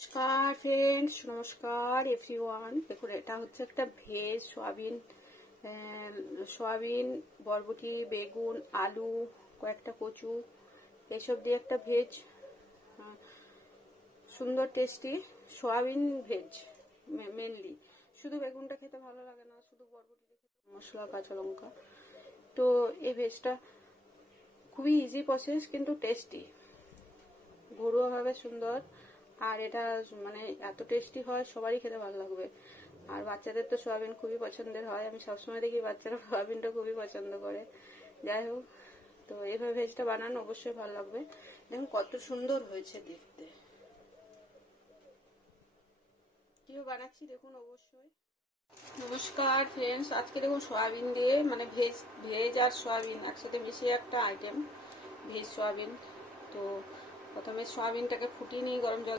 নমস্কার ফ্রেন্ডস, নমস্কার এভরিওয়ান। দেখুন, এটা হচ্ছে একটা ভেজ সোয়াবিন, বরবটি, বেগুন, আলু, কয়েকটা কচু এইসব দিয়ে একটা ভেজ সুন্দর টেস্টি সোয়াবিন ভেজ। মেনলি শুধু বেগুনটা খেতে ভালো লাগে না, শুধু বরবটিটা খেতে, মশলা, কাঁচা লঙ্কা। তো এই ভেজটা খুবই ইজি প্রসেস কিন্তু টেস্টি, ঘরোয়াভাবে সুন্দর। আর এটা মানে এত টেস্টি হয়, সবারই খেতে ভালো লাগবে। আর বাচ্চাদের তো সোয়াবিন খুবই পছন্দের হয়, আমি সবসময় দেখি বাচ্চারা সোয়াবিনটা খুবই পছন্দ করে। যাই হোক, তো এইভাবে ভেজটা বানান, অবশ্যই ভালো লাগবে। দেখুন কত সুন্দর হয়েছে দেখতে। কিভাবে বানাচ্ছি দেখুন অবশ্যই। নমস্কার ফ্রেন্ডস, আজকে দেখুন সোয়াবিন দিয়ে মানে ভেজ আর সোয়াবিন একসাথে মিশিয়ে একটা আইটেম, ভেজ সোয়াবিন। তো প্রথমে সোয়াবিনটাকে ফুটিয়ে নিয়ে গরম জল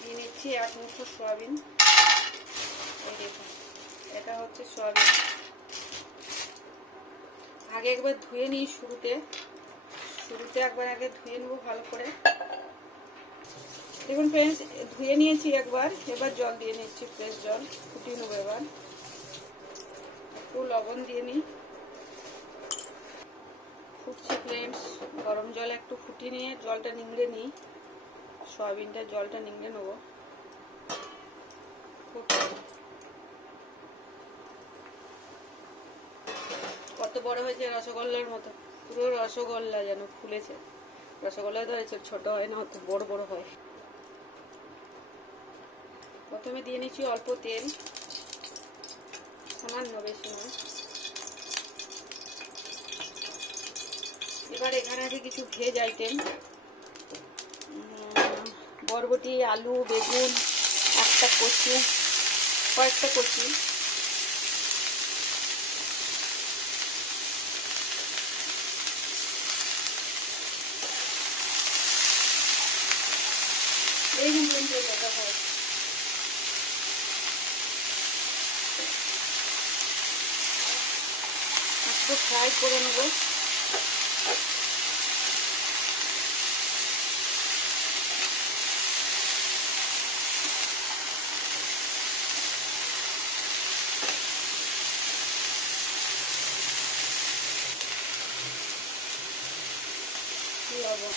দিয়ে নিচ্ছি এক মুঠো সোয়াবিন। এই দেখুন, এটা হচ্ছে সোয়াবিন। আগে একবার ধুয়ে নিই, শুরুতে একবার আগে ধুয়ে নেবো ভালো করে। দেখুন ফ্রেন্ডস, ধুয়ে নিয়েছি একবার, এবার জল দিয়ে নিচ্ছি, ফ্রেশ জল ফুটিয়ে নেবো। এবার একটু লবণ দিয়ে নিই, ফুটছে ফ্রেন্ডস। গরম জল একটু ফুটিয়ে নিয়ে জলটা নিংড়ে নিই, সয়াবিনটা জলটা নিংড়ে নেবো। কত বড় হয়েছে, রসগোল্লার মতো, পুরো রসগোল্লা যেন ফুলেছে। রসগোল্লা তো হয়েছে, ছোট হয় না, অত বড় বড় হয়। প্রথমে দিয়ে নিচ্ছি অল্প তেল, সামান্য, বেশি নয়। এবার এখানে আছে কিছু ভেজ আইটেম, বরবটি, আলু, বেগুন, একটা কচু, কয়েকটা কচু, এই একটু ফ্রাই করে নেবো। লবণ,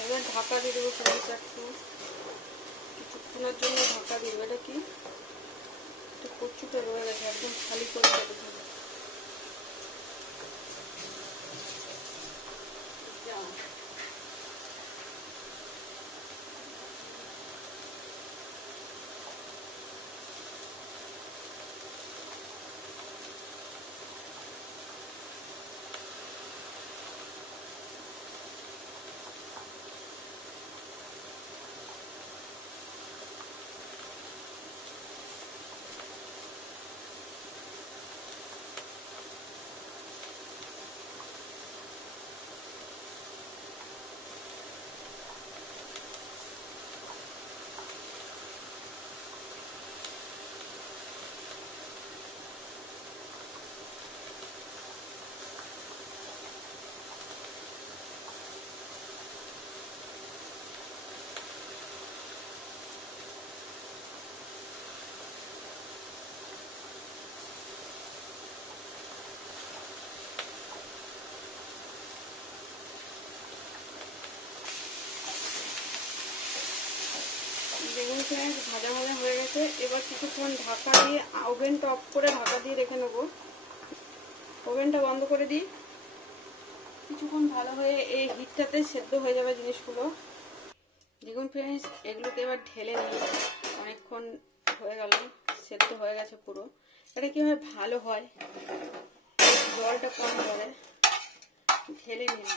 এবার ঢাকা দিয়ে দেবো ফ্রেন্ডস, একটু কিছুক্ষণের জন্য ঢাকা দিয়ে দেবো। এটা কি, কচুটা রয়ে গেছে, একদম খালি করে দেবো। বেগুন ফ্রেন্ডস ভাজা ভাজা হয়ে গেছে। এবার কিছুক্ষণ ঢাকা দিয়ে, ওভেনটা অফ করে ঢাকা দিয়ে রেখে নেবো। ওভেনটা বন্ধ করে দিই, কিছুক্ষণ ভালো হয়ে এই হিটটাতে সেদ্ধ হয়ে যাবে জিনিসগুলো। দেখুন ফ্রেন্ডস, এগুলোকে এবার ঢেলে নিই। অনেকক্ষণ হয়ে গেল, সেদ্ধ হয়ে গেছে পুরো। এটা কীভাবে ভালো হয়, জলটা কম করে ঢেলে নিই।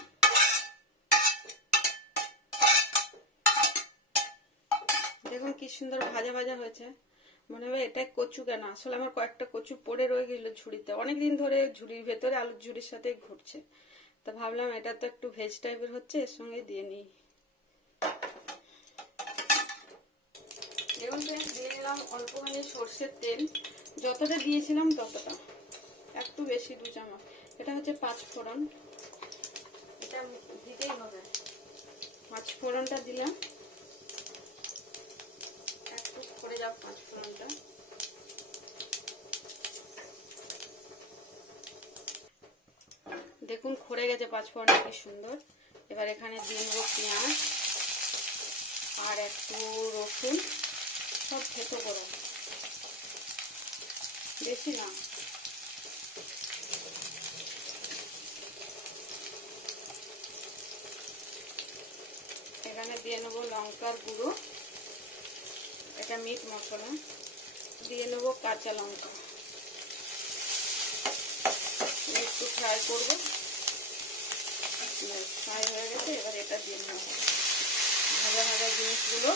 দেখুন কি সুন্দর ভাজা ভাজা হয়েছে। মনে হবে এটা কচু কেন, আসলে আমার কয়েকটা কচু পড়ে রয়ে গেছিল ঝুড়িতে, অনেকদিন ধরে ঝুড়ির ভেতরে আলুর ঝুড়ির সাথে ঘুরছে। তা ভাবলাম এটা তো একটু ভেজ টাইপের হচ্ছে, এর সঙ্গে দিয়ে নিই। দেখুন ফ্রেন্ডস, দিয়ে নিলাম অল্পখানি সর্ষের তেল, যতটা দিয়েছিলাম ততটা, একটু বেশি 2 চামচ। এটা হচ্ছে 5 ফোড়ন, এটা দিতেই হবে। 5 ফোড়নটা দিলাম, একটু করে যাক 5 ফোড়নটা। দেখুন খড়ে গেছে 5 ফোড়নটা কি সুন্দর। এবার এখানে দিয়ে নেব পেঁয়াজ আর একটু রসুন, সব থেতো করো, বেশি না। এখানে দিয়ে নেব লঙ্কার গুঁড়ো, এটা মিট মশলা, দিয়ে নেব কাঁচা লঙ্কা, একটু ফ্রাই করবো। ফ্রাই হয়ে গেছে, এবার এটা দিয়ে নেব ভাজা ভাজা জিনিসগুলো।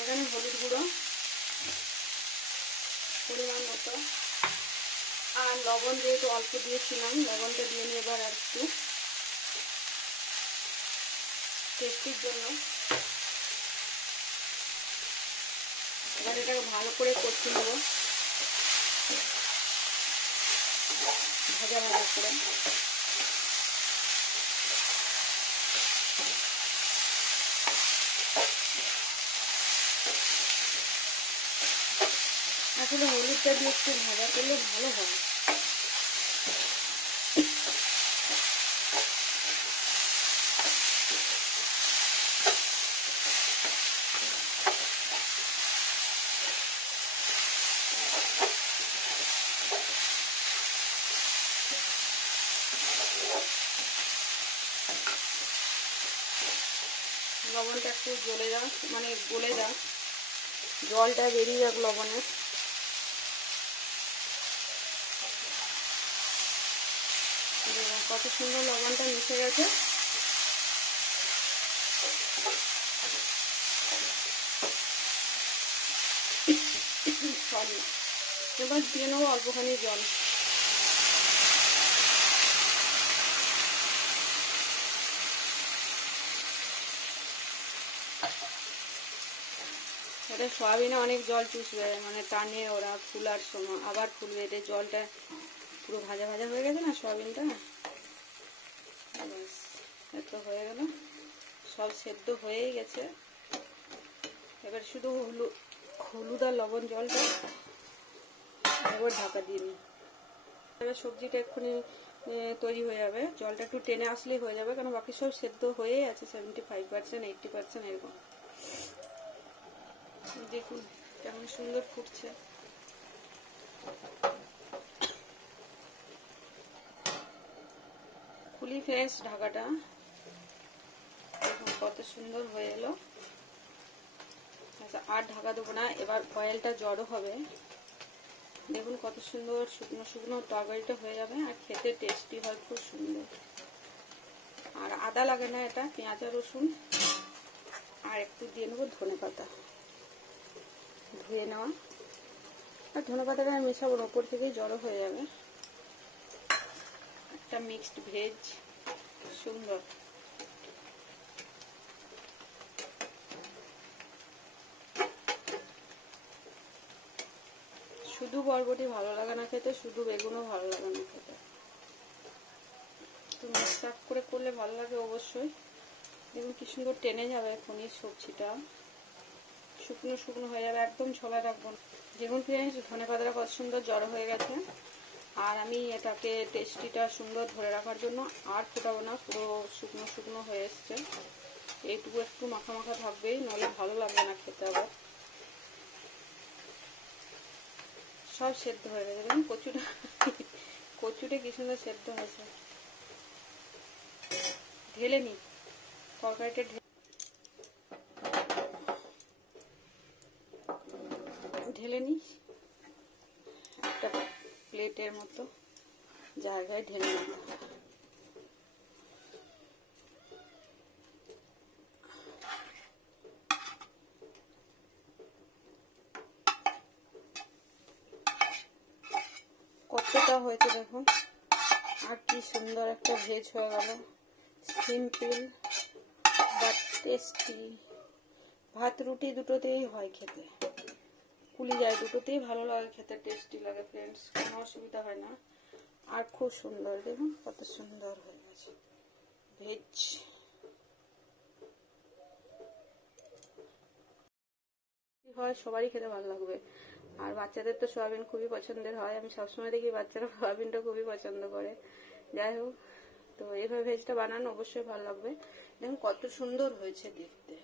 এখানে হলুদ গুঁড়ো পরিমাণ মতো, আর লবণ যেহেতু অল্প দিয়েছিলাম, লবণটা দিয়ে নিই এবার আর একটু টেস্টির জন্য। এবার এটাকে ভালো করে কষিয়ে নেব, ভাজা ভাজা করে। আসলে হলুদটা দিয়ে একটু ভাজা করলে ভালো হয়। লবণটা একটু জ্বলে যাক, মানে গলে যাক, জলটা বেরিয়ে যাক লবণের। কত সুন্দর লবণটা মিশে গেছে। সরি, এবার দিয়ে নেবো অল্পখানি জল। এটা সয়াবিনে অনেক জল চুষবে, মানে টানে ওরা ফুলার সময়, আবার ফুলবে। এটা জলটা পুরো ভাজা ভাজা হয়ে গেছে না সয়াবিনটা, এত হয়ে গেল, সব সেদ্ধ হয়েই গেছে। এবার শুধু হলুদ আর লবণ জলটা, এবার ঢাকা দিয়ে নিই। এবার সবজিটা এক্ষুনি তৈরি হয়ে যাবে, জলটা একটু টেনে আসলেই হয়ে যাবে, কারণ বাকি সব সেদ্ধ হয়েই আছে 75%, 80% এরকম। দেখুন কেমন সুন্দর ফুটছে। খুলি ফ্রেন্ডস ঢাকাটা, দেখুন কত সুন্দর হয়ে এলো। আচ্ছা, আর ঢাকা দেবো না, এবার অয়েলটা জড়ো হবে। দেখুন কত সুন্দর শুকনো শুকনো তরকারিটা হয়ে যাবে, আর খেতে টেস্টি হয় খুব সুন্দর। আর আদা লাগে না, এটা পেঁয়াজ আর রসুন, আর একটু দিয়ে নেবো ধনে পাতা, ধুয়ে নেওয়া। আর ধনে পাতাটা মেশাবো, ওপর থেকেই জড়ো হয়ে যাবে। একটা মিক্সড ভেজ সুন্দর। শুধু বরবটি ভালো লাগে না খেতে, শুধু বেগুনও ভালো লাগে না খেতে, তো মিক্স আপ করে করলে ভালো লাগে অবশ্যই। দেখুন কি সুন্দর টেনে যাবে পনির সবজিটা, শুকনো শুকনো হয়ে যাবে, একদম ছোলা রাখবো না। দেখুন ফ্রেন্ডস ধনে পাতাটা কত সুন্দর জড়ো হয়ে গেছে। আর আমি এটাকে টেস্টিটা সুন্দর ধরে রাখার জন্য আর ফোটাবো না, পুরো শুকনো শুকনো হয়ে এসছে। এইটুকু একটু মাখা মাখা থাকবেই, নাহলে ভালো লাগবে না খেতে। আবার সব সেদ্ধ হয়ে গেছে, দেখুন কচুটা কি সুন্দর সেদ্ধ হয়েছে। ঢেলে নি তরকারিটা, ঢেলে নি একটা প্লেটের মতো জায়গায় ঢেলে নিতে হবে। কতটা হয়েছে দেখুন, আর কি সুন্দর একটা ভেজ হয়ে গেল, সিম্পল বাট টেস্টি। ভাত রুটি দুটোতেই হয় খেতে, কুলি যায়, দুটোতেই ভালো লাগে খেতে, টেস্টি লাগে ফ্রেন্ডস, কোনো অসুবিধা হয় না। আর খুব সুন্দর, দেখুন কত সুন্দর হয়ে গেছে ভেজ। হয় সবারই খেতে ভালো লাগবে, আর বাচ্চাদের তো সয়াবিন খুবই পছন্দের হয়। আমি সবসময় দেখি বাচ্চারা সয়াবিনটা খুবই পছন্দ করে। যাই হোক, তো এইভাবে ভেজটা বানানো অবশ্যই ভালো লাগবে। দেখুন কত সুন্দর হয়েছে দেখতে।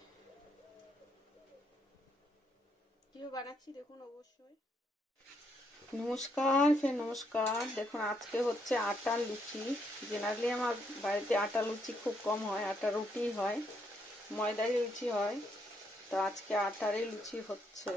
কিভাবে বানাচ্ছি দেখুন অবশ্যই। নমস্কার ফের নমস্কার। দেখুন আজকে হচ্ছে আটার লুচি। জেনারেলি আমার বাড়িতে আটা লুচি খুব কম হয়, আটা রুটি হয়, ময়দারই লুচি হয়। তো আজকে আটারই লুচি হচ্ছে।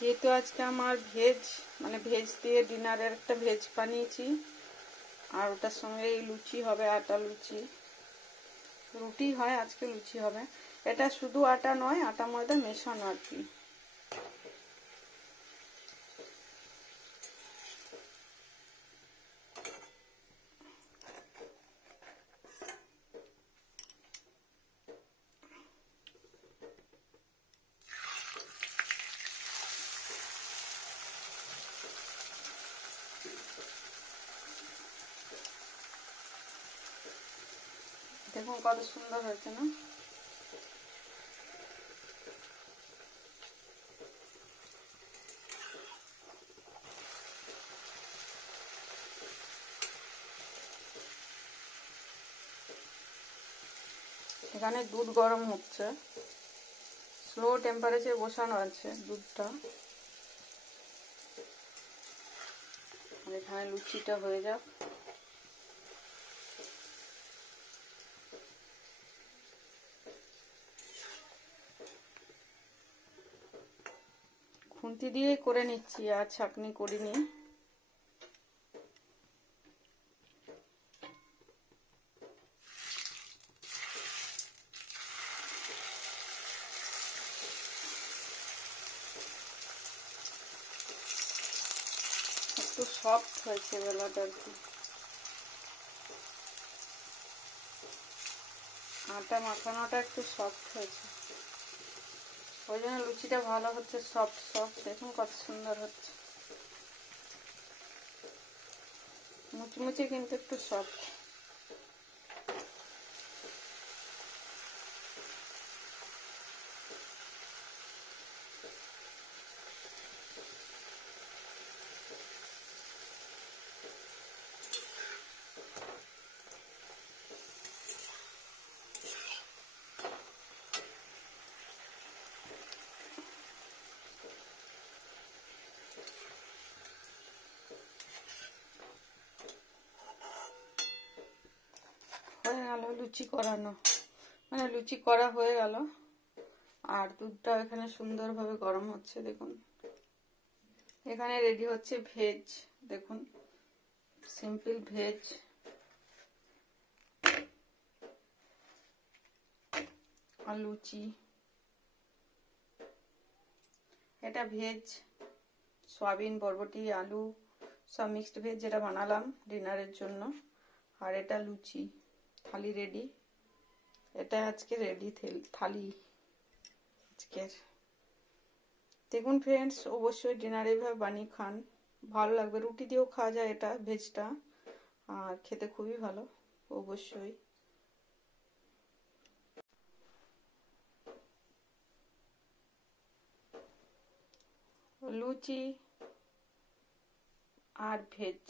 যেহেতু আজকে আমার ভেজ, মানে ভেজ দিয়ে ডিনারের একটা ভেজ বানিয়েছি, আর ওটার সঙ্গে এই লুচি হবে, আটা লুচি। রুটি হয়, আজকে লুচি হবে। এটা শুধু আটা নয়, আটা ময়দা মেশানো আর কি। দেখুন কত সুন্দর হয়েছে না? এখানে দুধ গরম হচ্ছে, স্লো টেম্পারেচারে বসানো আছে দুধটা। আর এখানে লুচিটা হয়ে যাক। খুন্তি দিয়ে করে নিচ্ছি, আর ছাঁকনি করিনি। একটু সফট হয়েছে বেলাটা আর কি, আটা মাখানোটা একটু সফট হয়েছে, ওই জন্য লুচিটা ভালো হচ্ছে, সফট সফট। দেখুন কত সুন্দর হচ্ছে, মুচমুচে কিন্তু একটু সফট। হয়ে গেল লুচি করানো, মানে লুচি করা হয়ে গেল। আর দুধটা এখানে সুন্দরভাবে গরম হচ্ছে, দেখুন। এখানে রেডি হচ্ছে ভেজ, দেখুন সিম্পল ভেজ। আর লুচি, এটা ভেজ, সয়াবিন, বরবটি, আলু, সব মিক্সড ভেজ যেটা বানালাম ডিনারের জন্য। আর এটা লুচি, থালি রেডি। এটা আজকে রেডি থালি আজকের। দেখুন ফ্রেন্ডস, অবশ্যই ডিনার এইভাবে বানিয়ে খান, ভালো লাগবে। রুটি দিয়েও খাওয়া যায় এটা ভেজটা, আর খেতে খুবই ভালো। অবশ্যই লুচি আর ভেজ